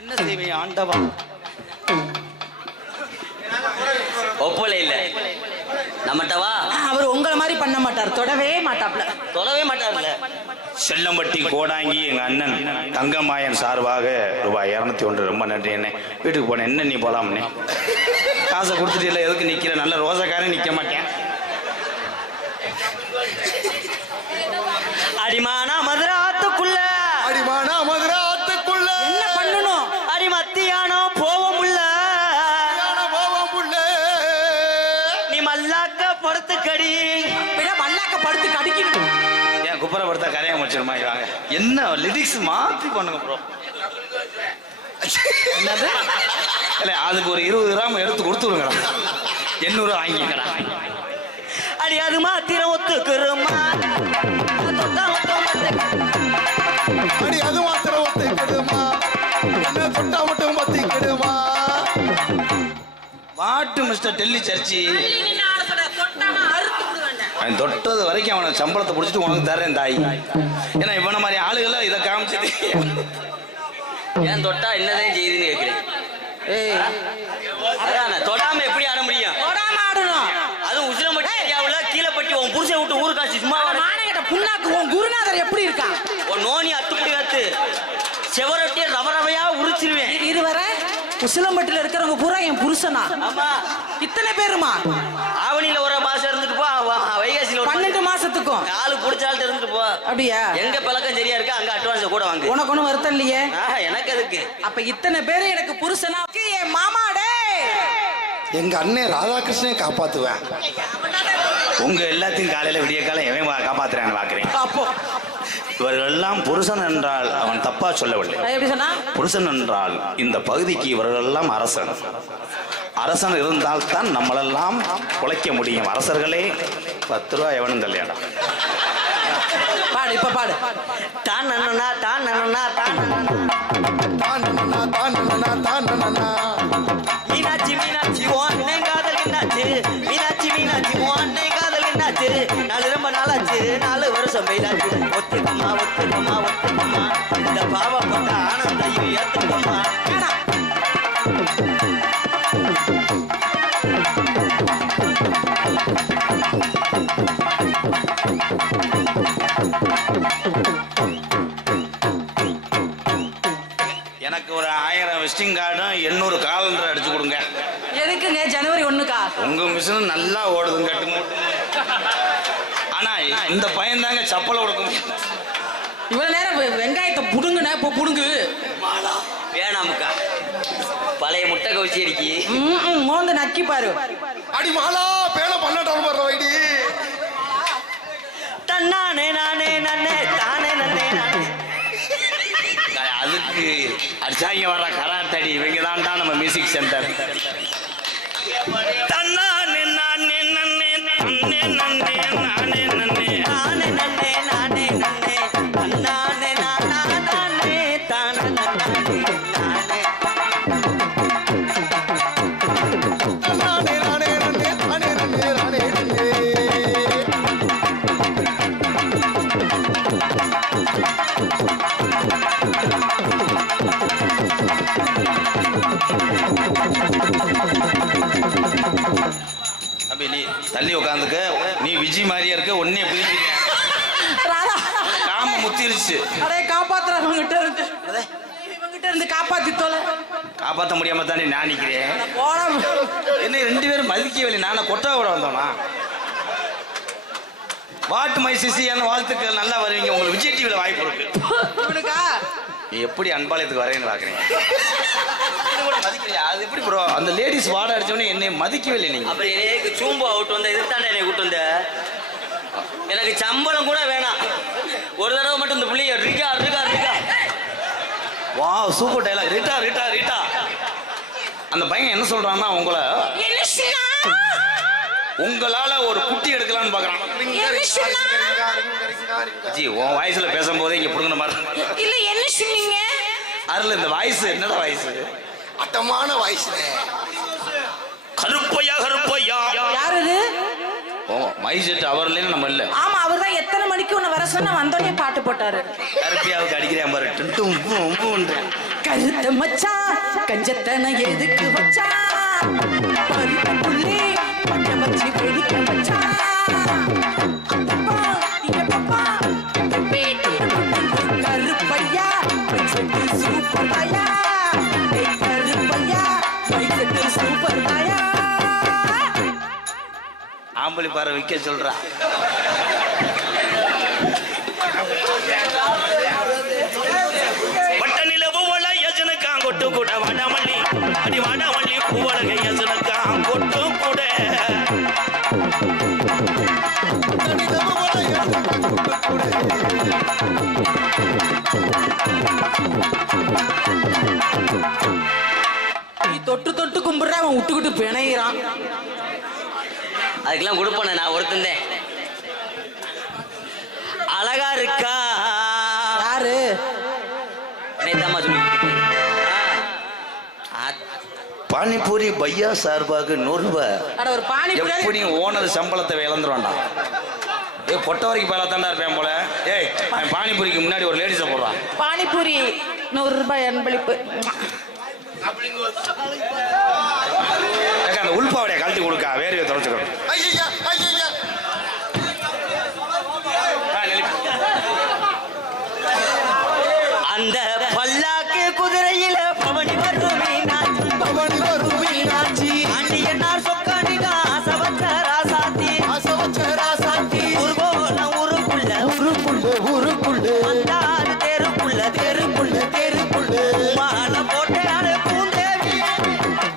என்ன செய்வேன் ஆண்டவா? ஒப்பலை இல்ல நம்மட்டவா. அவர் உங்களை மாதிரி பண்ண மாட்டார், தொடவே மாட்டாப்ல. தொடவே மாட்டார்ல. செல்லம்பட்டி கோடாங்கி எங்க அண்ணன் தங்கமாயன் சார்பாக ரூபாய் 201. ரொம்ப நன்றி அண்ணே. வீட்டுக்கு போனேன். என்ன நீ போலாம்னே? காசை கொடுத்துட்டு இல்லை, எதுக்கு நிக்கிற? நல்ல ரோசக்காரன் நிக்க மாட்டேன். அடிமானா மதுராத்துக்குள்ள, அடிமானா மதுராத்துக்குள்ள என்ன பண்ணணும்? அடி மத்தியானம் போவோம் உள்ள, நீ மல்லாக்க படுத்து கடி. மல்லாக்க படுத்து கடிக்கணும். ஏன் குப்பரை படுத்தா கரையா முடிச்சிருமா? வாங்க. என்ன லிரிக்ஸ் மாத்தி பண்ணுங்க ப்ரோ. இல்ல அதுக்கு ஒரு 20 கிராம் எடுத்து கொடுத்துருங்கடா. 800 வாங்கிக்கடா. அடி அது மாத்திரம் ஒத்துக்குறோமா? அடி அது மாத்திரம் ஒத்துக்கிடுமா? என்ன தொட்டா மட்டும் ஒத்துக்கிடுமா? வாட்டு மிஸ்டர் டெல்லி சர்ச்சி. அவன் தொட்டது வரைக்கும் அவனை சம்பளத்தை பிடிச்சிட்டு உனக்கு தரேன் தாய். ஏன்னா இவன மாதிரி ஆளுகள் இதை காமிச்சது. ஏன் தொட்டா என்னதான் செய்யுதுன்னு கேட்கிறேன். தொடாம எப்படி ஆட முடியும்? தொடாம ஆடணும். அதுவும் உசிலம்பட்டி ஏரியாவுல கீழப்பட்டி உன் புருஷை விட்டு ஊரு காட்சி சும்மா மானகட்ட புண்ணாக்கு. உன் குருநாதர் எப்படி இருக்கா? உன் நோனி அத்துப்படி வைத்து செவரொட்டிய ரவரவையா உரிச்சிருவேன். இருவரை உசிலம்பட்டில இருக்கிறவங்க பூரா என் புருஷனா? ஆமா. இத்தனை பேருமா? ஆவணியில ஒரு மாசம் இருந்துட்டு போ, வைகாசியில 12 மாசத்துக்கும் ஆளு புடிச்சாலும் இருந்துட்டு போ. அப்படியா? எங்க பழக்கம் சரியா இருக்கா அங்க அட்வான்ஸ் கூட வாங்கு. உனக்கு ஒண்ணும் வருத்தம் இல்லையே? எனக்கு எதுக்கு? அப்ப இத்தனை பேரு எனக்கு புருஷனா? என் மாமாடே, எங்க அண்ணன் ராதாகிருஷ்ணன் காப்பாத்துவேன். உங்க எல்லாத்தையும் காலையில விடிய காலம் எவன் காப்பாத்துறான்னு பாக்குறேன். அப்போ இவர்கள் எல்லாம் புருஷன் என்றால் அவன் தப்பா சொல்லவில்லை. எப்படி சொன்னா? புருஷன் என்றால் இந்த பகுதிக்கு இவர்கள் எல்லாம் அரசன். அரசன் இருந்தால் தான் நம்மளெல்லாம் உழைக்க முடியும். அரசர்களே 10 ரூபாய் எவனும் கல்யாணம். பாடு, இப்ப பாடு. தான் நன்னா தான் நன்னா தான் மீனாட்சி மீனாட்சி ஓன்னே காதல் என்னாச்சு? மீனாட்சி மீனாட்சி ஓன்னே காதல் என்னாச்சு? நாலு ரொம்ப நாளாச்சு, 4 வருஷம் வெயிலாச்சு. ஒத்துக்கம்மா ஒத்துக்கம்மா ஒத்துக்கம்மா, இந்த பாவப்பட்ட ஆனந்தையும் ஏத்துக்கம்மா. எனக்கு ஒரு 1000 விசிட்டிங் கார்டும் 800 காலண்டர் அடிச்சு கொடுங்க. எதுக்குங்க? ஜனவரி 1க்கா? உங்க மிஷின் நல்லா ஓடுதுங்க. கட்டுங்க. ஆனா இந்த பையன் தாங்க சப்பலை கொடுக்கும். இவ்வளவு நேரம் வெங்காயத்தை புடுங்குன, இப்ப புடுங்கு. வேணாமுக்கா, பழைய முட்டை கவிச்சி அடிக்கி மோந்து நக்கி பாரு. அடி மாலா பேன பண்ணட்டாலும் வர்ற வைடி. தன்னானே நானே நன்னே தானே நன்னே நானே. அதுக்கு அடிச்சாங்க வர்ற கராத்தடி இவங்க தான்டா நம்ம மியூசிக் சென்டர். தன்னானே நானே நன்னே நன்னே நன்னே நானே நன்னே நானே நன்னே நானே நன்னே தன்னானே நானா நானே தானே நன்னே நானே. நானே நானே நன்னே நானே நன்னே நானே நன்னே. அப்படி நீ தள்ளி உட்காந்துக்க. நீ விஜய் மாதிரியா இருக்க. ஒன்னே பிரிக்கிறீங்க. ராதா, காம முத்திருச்சு. அடே காப்பாத்துறவங்கிட்ட இருந்து, இவங்கிட்ட இருந்து காப்பாத்தி தொலை. காப்பாற்ற முடியாம தானே நான் நிக்கிறேன். போடா. என்ன 2 பேரும் மதிக்கவில்லை. நானே கொட்டா கூட வந்தோனா? வாட்டு மை சிசியான வாழ்த்துக்கள். நல்லா வருவீங்க. உங்களுக்கு விஜய் டிவில வாய்ப்பு இருக்கு. இவனுக்கா? நீ எப்படி அன்பாளையத்துக்கு வரேன்னு பாக்குறீங்க. மதிக்கலையா? அது எப்படி ப்ரோ? அந்த லேடிஸ் வாட அடிச்சவனே என்னை மதிக்கவில்லை. நீங்க அப்புறம் எனக்கு சூம்பு அவுட் வந்த இதுதாண்டா என்னை கூட்டு வந்த. எனக்கு சம்பளம் கூட வேணாம். ஒரு தடவை மட்டும் இந்த புள்ளிய ரிகா ரிகா ரிகா. வா super dialogue. Rita Rita Rita. அந்த பையன் என்ன சொல்றான்னா, உங்களால ஒரு குட்டி எடுக்கலாம்னு பாக்குறான். ஜி உன் வாய்ஸ்ல பேசும்போதே இங்க புடுங்கின மாதிரி இல்ல. என்ன சொன்னீங்க? அதுல இந்த வாய்ஸ் என்னடா வாய்ஸ்? அட்டமான வாய்ஸ்ல. கருப்பையா கருப்பையா. யாரு இது? ஓ மை செட் அவர்ல நம்ம இல்ல. ஆமா, அவர்தான். எத்தனை மணி மணிக்கு உன்னை வர சொன்ன வந்தோடனே பாட்டு போட்டாரு. கருப்பியாவுக்கு அடிக்கிறேன் பாரு. டும் பூம் பூம்ன்றேன். கருத்த மச்சான் கஞ்சத்தன எதுக்கு வச்சான், பருத்த புள்ளி பச்சை வச்சு வெடிக்க வச்சான். அப்பப்பா, இங்கப்பப்பா, பேட்டு கருப்பையா பைசெட்டு சூப்பர் தாயா, கருப்பையா பைசெட்டு சூப்பர் தாயா. ஆம்பளி பாறை விற்க சொல்றா. வட்ட நிலவு போல யசனுக்கான் கொட்டு கூட வடமல்லி அடி வடமல்லி பூவழகை யசனுக்கான் கொட்டு கூட. நீ தொட்டு தொட்டு கும்பிடுற, அவன் விட்டுக்கிட்டு பிணையிறான். அதுக்கெல்லாம் கொடுப்பேன் நான் ஒருத்தந்தேன். அழகா இருக்கா யாரு? நேதாமா சொல்லி பானிபூரி பையா சார்பாக 100 ரூபாய். அட ஒரு பானிபூரி எப்படி ஓனர் சம்பளத்தை இழந்துருவான்டா. ஏய் பொட்ட வரைக்கும் பேல தாண்டா இருப்பேன் போல. ஏய் பானிபூரிக்கு முன்னாடி ஒரு லேடிஸை போடுறான். பானிபூரி 100 ரூபாய் அன்பளிப்பு. அந்த உள்பாவடைய கழட்டி கொடுக்கா, வேர்வையை தொடச்சுக்கணும். ஐயா ஐயா அந்த பல்லாக்கு குதிரையில பவனி வரும் மீனாட்சி, பவனி வரும் மீனாட்சி, ஆண்டியனார் சொக்கானிதா ஆசவச்ச ராசாத்தி, ஆசவச்ச ராசாத்தி, ஊர்கோலம் ஊருக்குள்ள ஊருக்குள்ளே ஊருக்குள்ளே வந்தாரு தெருக்குள்ள தெருக்குள்ள தெருக்குள்ளே மாலை போட்டாரு பூந்தேவி,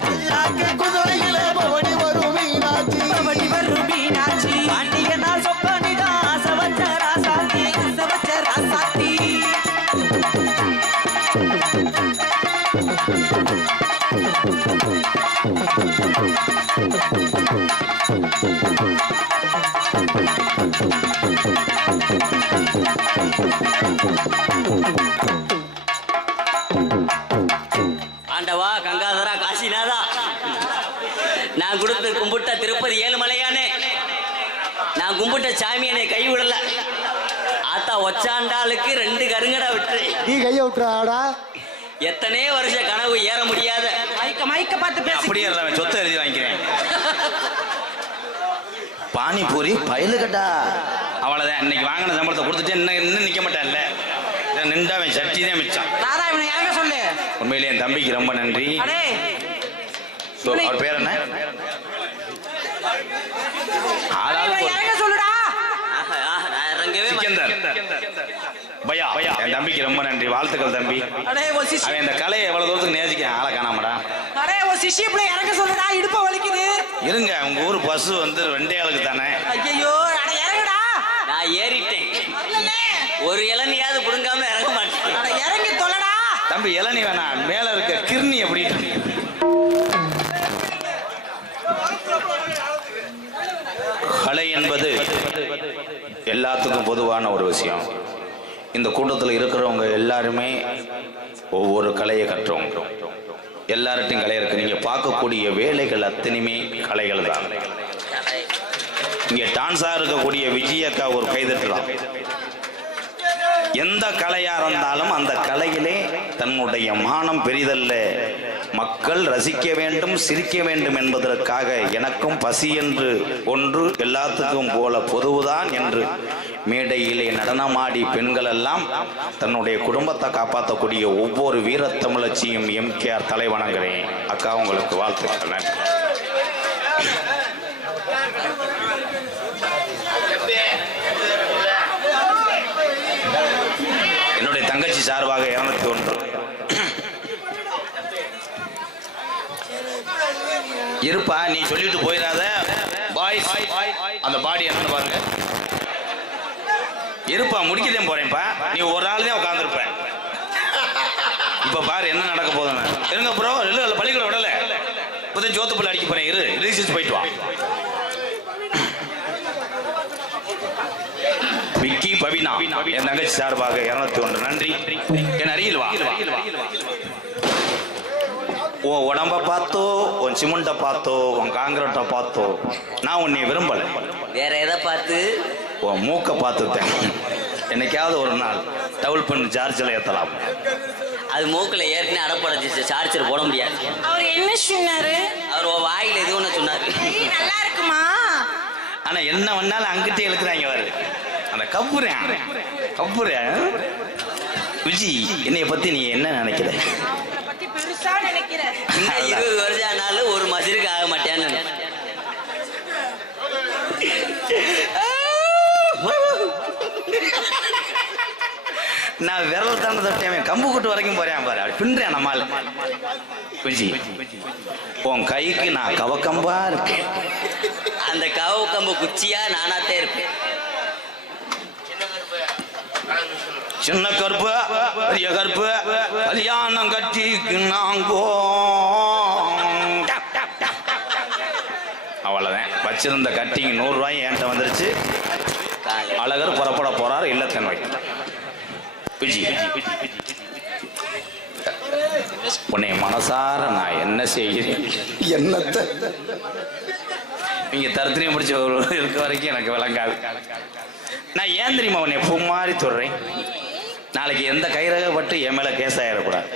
பல்லாக்கு குதிரையில பவனி வரும் மீனாட்சி, பவனி வரும் மீனாட்சி, ஆண்டியனார் சொக்கானிதா ஆசவச்ச ராசாத்தி, ஆசவச்ச ராசாத்தி. ஆண்டவா கங்காதரா காசிநாதா, நான் கொடுத்து கும்பிட்ட திருப்பதி ஏழுமலையானே, நான் கும்பிட்ட சாமி என்னை கைவிடல. ஆத்தா ஒச்சாண்டாளுக்கு 2 கருங்கடா விட்டு நீ கைய விட்டுறாடா. எத்தனை வருஷ கனவு ஏற முடியாத மைக்க பார்த்து பேசி. அப்படியே இல்லை, சொத்தை எழுதி வாங்கிக்கிறேன். பானிபூரி பயலுகட்டா. அவ்வளோதான், இன்னைக்கு வாங்கின சம்பளத்தை கொடுத்துட்டு இன்னும் நிற்க மாட்டான்ல. நின்றா அவன் சட்டி தான் மிச்சான். தாதா இவனை இறங்க சொல்லு. உண்மையிலே என் தம்பிக்கு ரொம்ப நன்றி. அடே அவர் பேர் என்ன? இவனை இறங்க சொல்லுடா. நான் இறங்கவே மாட்டேன். சிக்கந்தர் பையா, என் தம்பிக்கு ரொம்ப நன்றி, வாழ்த்துக்கள் தம்பி. அடே ஒரு சிஷி, அவன் இந்த கலையை எவ்வளவு தூரத்துக்கு நேசிக்க ஆளை காணாமடா. அடே ஒரு சிஷி பிள்ளை இறங்க சொல்லுடா, இடுப்ப வலிக்குது. இருங்க, உங்க ஊர் பஸ் வந்து 2 ஆளுக்கு தானே. ஐயோ அட இறங்குடா. நான் ஏறிட்டேன், வரலனே. ஒரு இளநியாவது புடுங்காம இறங்க மாட்டேன். அட இறங்கி தொலைடா. தம்பி இளநீ வேணாம், மேல இருக்க கிர்னி எப்படி. கலை என்பது எல்லாத்துக்கும் பொதுவான ஒரு விஷயம். இந்த கூட்டத்தில் இருக்கிறவங்க எல்லாருமே ஒவ்வொரு கலையை கற்றவங்க. எல்லார்ட்டையும் கலை இருக்கு. நீங்க பார்க்கக்கூடிய வேலைகள் அத்தனையுமே கலைகள் தான். இங்க டான்ஸா இருக்கக்கூடிய விஜயக்கா ஒரு கைதட்டலாம். எந்த கலையா இருந்தாலும் அந்த கலையிலே தன்னுடைய மானம் பெரிதல்ல, மக்கள் ரசிக்க வேண்டும், சிரிக்க வேண்டும் என்பதற்காக எனக்கும் பசி என்று ஒன்று எல்லாத்துக்கும் போல பொதுவுதான் என்று மேடையிலே நடனமாடி பெண்கள் எல்லாம் தன்னுடைய குடும்பத்தை காப்பாற்றக்கூடிய ஒவ்வொரு வீரத்தமிழச்சியும் எம்கேஆர் தலை வணங்குறேன். அக்கா உங்களுக்கு வாழ்த்துக்கள். என்னுடைய தங்கச்சி சார்பாக 201 இருப்பா. நீ சொல்லிட்டு போயிடாத பாய்ஸ். அந்த பாடி என்னன்னு பாருங்க. இருப்பா, முடிக்கதான் போறேன்ப்பா. நீ ஒரு ஆள் தான் உட்காந்துருப்ப. இப்ப பாரு என்ன நடக்க போதுன்னு. இருங்க ப்ரோ, இல்ல பள்ளிக்கூடம் விடல, இப்போதான் ஜோத்துப்புள்ள அடிக்க போறேன். இரு, ரிலீஸ் போயிட்டு வா. விக்கி பவினா என் தங்கச்சி சார்பாக 201 நன்றி. என் அருகில் வா. உன் உடம்ப பார்த்தோ, உன் சிமெண்ட்டை பார்த்தோ, உன் காங்கிரீட்டை பார்த்தோ நான் உன்னை விரும்பல. வேற எதை பார்த்து? உன் மூக்கை பார்த்துட்டேன். என்னைக்காவது ஒரு நாள் டவுல் பண்ணி சார்ஜில் ஏற்றலாம். அது மூக்கில் ஏற்கனவே அடப்படைச்சு, சார்ஜர் போட முடியாது. அவர் என்ன சொன்னாரு? அவர் வாயில் எது ஒன்று சொன்னார். நல்லா இருக்குமா? ஆனா என்ன வேணாலும் அங்கிட்டே இழுக்கிறாங்க அவரு. அந்த கப்புறேன் விஜி, என்னைய பத்தி நீ என்ன நினைக்கிற? அவரை பத்தி பெருசா நினைக்கிறேன். 20 வருஷம் ஆனாலும் ஒரு மசிருக்கு ஆக மாட்டேன்னு. நான் விரல் தானே தொட்டேன், கம்பு கூட்டு வரைக்கும் போறேன் பாரு. அப்படி பின்றேன் நம்மால். விஜி, உன் கைக்கு நான் கவக்கம்பா இருப்பேன். அந்த கம்பு குச்சியா நானாத்தே இருப்பேன். சின்ன கருப்பு பெரிய கருப்பு கல்யாணம் கட்டிக்கு நாங்கோ. அவ்வளவுதான். வச்சிருந்த கட்டிங் 100 ரூபாய் என்கிட்ட வந்துருச்சு. அழகர் புறப்பட போறார் இல்லத்தன்மை. விஜி, உன்னை மனசார நான் என்ன செய்கிறேன்? என்னத்த நீங்க தருத்திரியம் முடிச்ச இருக்க வரைக்கும் எனக்கு விளங்காது. நான் ஏன் தெரியுமா உன்னை பூ மாதிரி தொடுறேன்? நாளைக்கு எந்த கைரகப்பட்டு என் மேல கேஸ் ஆயிடக்கூடாது.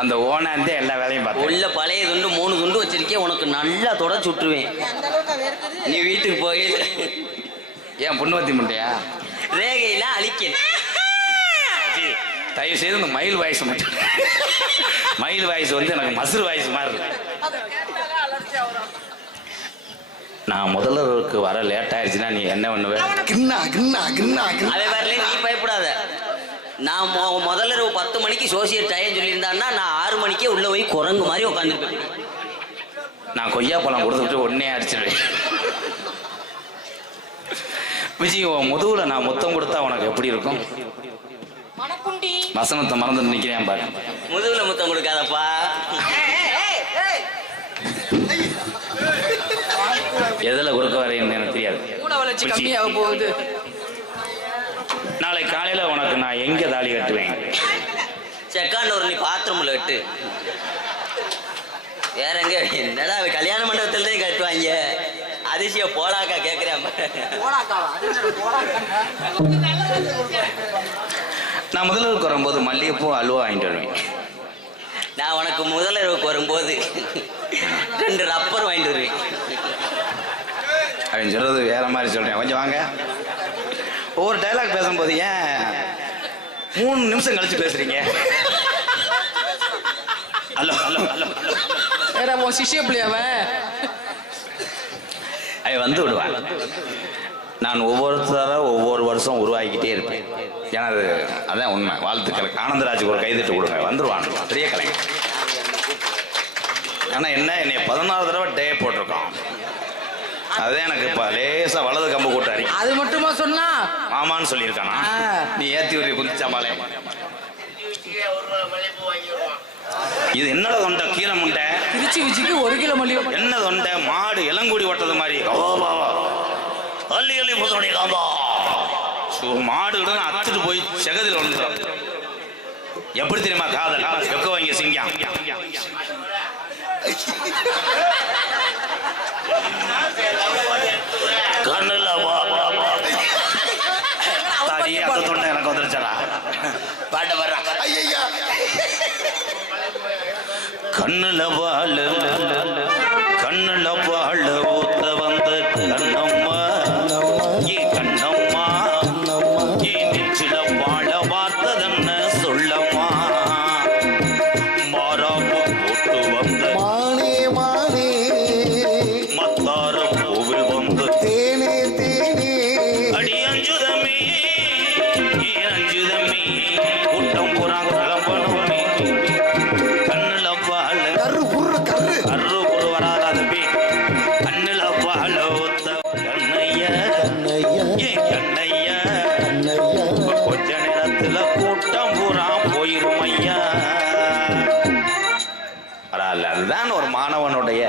அந்த ஓனாந்தே எல்லா வேலையும் பார்த்து உள்ள பழைய துண்டு 3 துண்டு வச்சிருக்கேன். உனக்கு நல்லா தொடச்சு விட்டுருவேன். நீ வீட்டுக்கு போய் ஏன் புண்ணுவத்தி முண்டையா ரேகையெல்லாம் அழிக்கேன். தயவு செய்து இந்த மயில் வாய்ஸ் மட்டும். மயில் வாய்ஸ் வந்து எனக்கு மசுறு வாய்ஸ் மாதிரி இருக்கு. நான் முதல்வருக்கு வர லேட் ஆயிடுச்சுன்னா நீ என்ன பண்ணுவ? அதே மாதிரி நீ பயப்படாத. நான் முதல்ல 10 மணிக்கு சோசியல் டைம் சொல்லியிருந்தான்னா நான் 6 மணிக்கே உள்ள போய் குரங்கு மாதிரி உட்காந்துருப்பேன். நான் கொய்யா பழம் கொடுத்துட்டு உடனே அடிச்சிடுவேன். விஜய், உன் முதுகுல நான் முத்தம் கொடுத்தா உனக்கு எப்படி இருக்கும்? வசனத்தை மறந்துட்டு நிக்கிறேன் பாரு. முதுகுல முத்தம் கொடுக்காதப்பா. எதுல கொடுக்க வரேன்னு எனக்கு தெரியாது. கம்மியாக போகுது. நாளை காலையில உனக்கு நான் எங்க தாலி கட்டுவேன்? செக்காண்டூர் நீ பாத்ரூம்ல கட்டு. வேற எங்க? என்னடா கல்யாண மண்டபத்துல தான் கட்டுவாங்க. அதிசய போடாக்கா கேக்குறேன். நான் முதல்வருக்கு வரும்போது மல்லிகைப்பூ அல்வா வாங்கிட்டு வருவேன். நான் உனக்கு முதல்வருக்கு வரும்போது 2 ரப்பர் வாங்கிட்டு வருவேன். அப்படின்னு சொல்றது வேற மாதிரி சொல்றேன். கொஞ்சம் வாங்க. ஒவ்வொரு டைலாக் பேசும்போது ஏன் 3 நிமிஷம் கழிச்சு பேசுறீங்க? ஹலோ ஹலோ ஹலோ வேற உன் சிஷ்ய பிள்ளையவன் அவன் வந்து விடுவான். நான் ஒவ்வொரு வருஷம் உருவாக்கிட்டே இருப்பேன். ஏன்னா அதான் உண்மை. வாழ்த்துக்கள். ஆனந்தராஜுக்கு ஒரு கைதட்டு கொடுங்க. வந்துருவான் பெரிய கலைஞர். ஆனா என்ன, என்னை 14 தடவை டே போட்டிருக்கான். அதே எனக்கு இப்ப லேசா வலது கம்பு கூட்டாரி. அது மட்டுமா சொன்னா? மாமான்னு சொல்லியிருக்கானா? நீ ஏத்தி ஒரு குதிச்சாமாலே. இது என்னோட தொண்டை கீரை முண்டை. திருச்சி விஜிக்கு 1 கிலோ மல்லிகை. என்ன தொண்டை? மாடு இளங்குடி ஓட்டது மாதிரி. அள்ளி அள்ளி போதோடைய காம்பா. மாடு அத்துட்டு போய் செகதில் வந்துடும். எப்படி தெரியுமா காதல்? எக்க வாங்க சிங்கம். கண்ணுல தாடி அந்த தொண்டை எனக்கு வந்துருச்சடா. பாட்ட வர்ற கண்ணுல வாழ ஊத்த வந்த கண்ணம்மா, ஏ கண்ணம்மா, ஏ நெச்சில வாழ பார்த்ததென்ன சொல்லம்மா. மாறாப்பு போட்டு வந்த மானே மானே மத்தார கோவில் வந்து தேனே தேனே அடி அஞ்சுதமே, அஞ்சுதமே, கூட்டம் புறா கிளம்பணுமே. கண்ணுல வாழ கரு கரு வராது. கண்ணுல வாழ ஊத்த கண்ணைய ஏன் கண்ணைய கொஞ்ச நேரத்துல கூட்டம் பூரா போயிரும் ஐயா. பரவாயில்ல. அதுதான் ஒரு மாணவனுடைய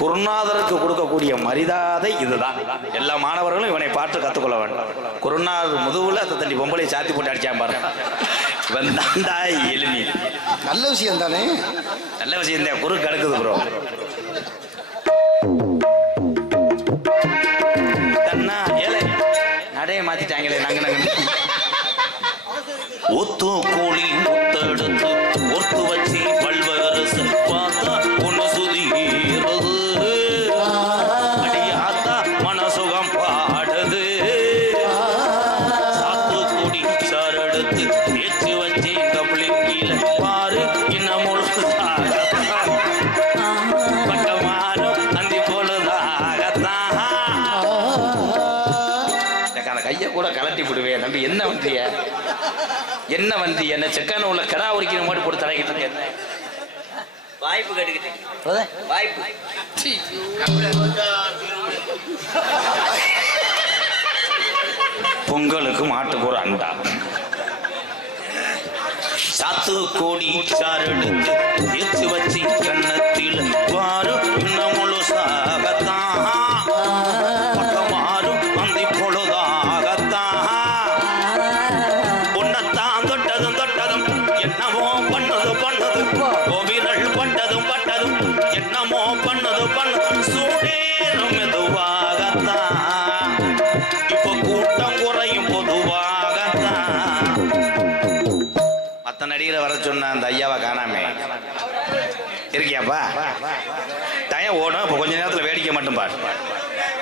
குருநாதருக்கு கொடுக்கக்கூடிய மரியாதை. இதுதான். எல்லா மாணவர்களும் இவனை பார்த்து கத்துக்கொள்ள வேண்டும். குருநாதர் முதுகுல அந்த தண்ணி பொம்பளை சாத்தி போட்டு அடிச்சான் பாருங்க. இவன் தாண்டா எளிமை. நல்ல விஷயம் தானே. நல்ல விஷயம் தான். குரு கடுக்குது ப்ரோ. ஒத்து கூலி முத்தெடுத்து ஒத்து வச்சு பல்வரசு பார்த்தா ஒன்னு சுதிகிறது அடியாத்தா மனசுகம் பாடுது சாத்து கூடி சாரெடுத்து தேய்ச்சி வச்சு கப்பலி கீழே பாரு இன்னும் பட்டமானம் அந்தி பொழுதாகத்தான் அந்த கையை கூட கலட்டி விடுவேன் நம்பி என்ன வந்திய என்ன வந்தி என்ன செக்கான உள்ள கடா உரிக்கிற மாதிரி போட்டு தலைக்கிட்டு இருக்கேன் வாய்ப்பு கேட்டுக்கிட்டு வாய்ப்பு பொங்கலுக்கு மாட்டுக்கு ஒரு அண்டா சாத்து கோடி சாறு எடுத்து ஏச்சு வச்சு கண்ணத்தில் வாரு இன்னும் முழுசாகத்தான் பக்கமாறும் அந்தி பொழுதாகத்தான் உன்னத்தான் தொட்டதும் தொட்டதும் என்னமோ பண்ணது பண்ணது கோவிரல் பட்டதும் பட்டதும் என்னமோ பண்ணது பண்ணது சூடேறும் மெதுவாகத்தான் இப்ப கூட்டம் குறையும் பொதுவாகத்தான் மத்த நடிகரை வர சொன்ன அந்த ஐயாவை காணாமே இருக்கியாப்பா டயம் ஓடும் இப்ப கொஞ்ச நேரத்துல வேடிக்கை மட்டும் பாரு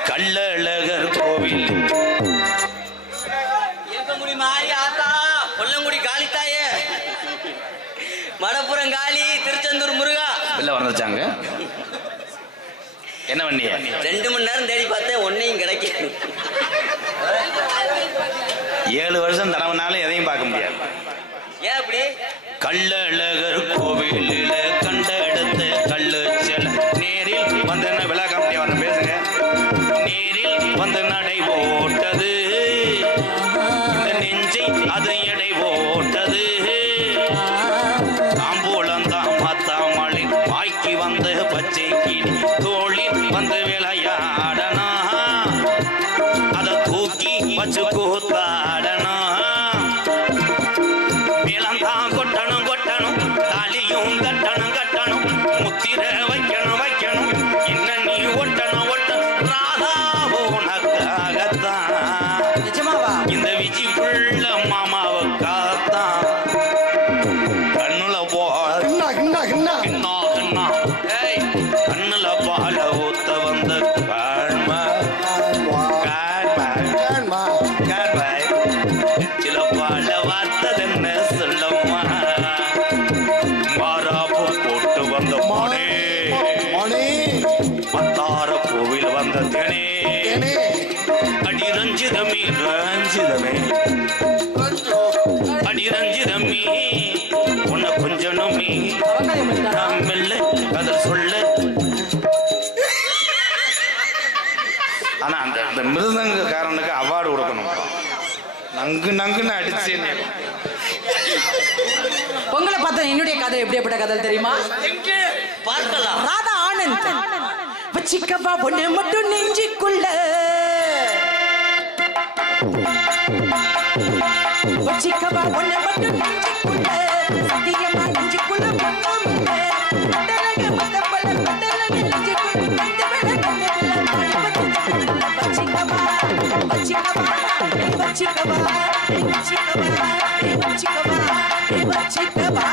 கள்ளழகர் கோவில் ஏக்கங்குடி மாறி ஆத்தா கொல்லங்குடி காளித்தாயே மடப்புறம் காளி திருச்செந்தூர் முருகா வெளில வந்துச்சாங்க என்ன பண்ணிய 2 மணி நேரம் தேடி பார்த்தேன் ஒன்னையும் கிடைக்க 7 வருஷம் தரவுனாலும் எதையும் பார்க்க முடியாது ஏன் அப்படி கள்ளழகர் கோவிலில கண்ட இடத்து கள்ளு செல நேரில் வந்து என்ன விழா காமெடியா வர பேசுங்க நேரில் வந்து நடை ஓட்டது இந்த நெஞ்சை அது எடை ஓட்டது தாம்பூலந்தான் மாத்தாமலை வாய்க்கு வந்து பச்சை கிளி தோளில் வந்து விளையாடனா அதை தூக்கி வச்சு கூத்தாடனா மேலந்தான் கொட்டணும் கொட்டணும் தாலியும் கட்டணும் கட்டணும் முத்திர வைக்கணும் வைக்கணும் என்ன நீ ஒட்டணும் ஒட்டணும் ராதா உனக்காகத்தான் நிஜமாவா? இந்த விஜி புள்ள மாமாவுக்காகத்தான் கண்ணுல போல் கிண்ணா கிண்ணா கிண்ணா கிண்ணா ஏய் கண்ணுல பால ஊத்த வந்த காண்மா கேன்மா காண்பாய் சில பால வார்த்ததென்ன சொல்லம்மா மாறாப்பு போட்டு வந்த மானே மணி மத்தார கோவில் வந்த தேனே தேனே அடி ரஞ்சிதமே ரஞ்சிதமே அடி ரஞ்சிதமே உன்னை கொஞ்சனுமே அவகாயம் பண்ணிட்டாரா? நாம் மெல்ல கதல் சொல்ல ஆனா அந்த மிருதங்கக்காரனுக்கு அவார்டு கொடுக்கணும் நங்கு நங்குன்னு அடிச்சு உங்களை பார்த்தா என்னுடைய காதல் எப்படிப்பட்ட காதல் தெரியுமா? பார்க்கலாம் ராதா ஆனந்த் வச்சிக்கவா ஒண்ணு மட்டும் நெஞ்சிக்குள்ள வச்சிக்கவா ஒண்ணு மட்டும் நெஞ்சிக்குள்ள சத்தியமா நெஞ்சிக்குள்ள ஒண்ணும் இல்ல பட்டலக மதப்பல பட்டலக நெஞ்சிக்குள்ள கண்டு விட வச்சிக்கவா வச்சிக்கவா வச்சிக்கவா வச்சிக்கவா வச்சிக்கவா வச்சிக்கவா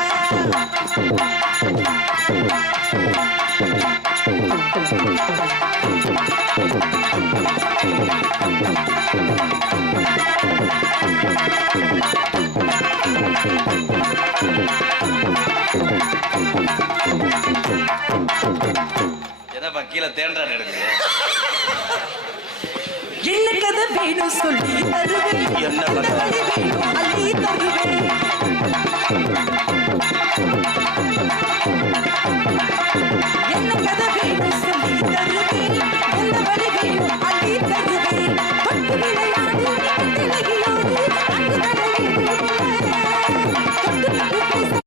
என்னப்பா கீழே தேன்றான் எடுக்கு என்ன கதை வேணும் சொல்லி தருவேன் என்ன கதை? வேணும் அள்ளி தருவேன்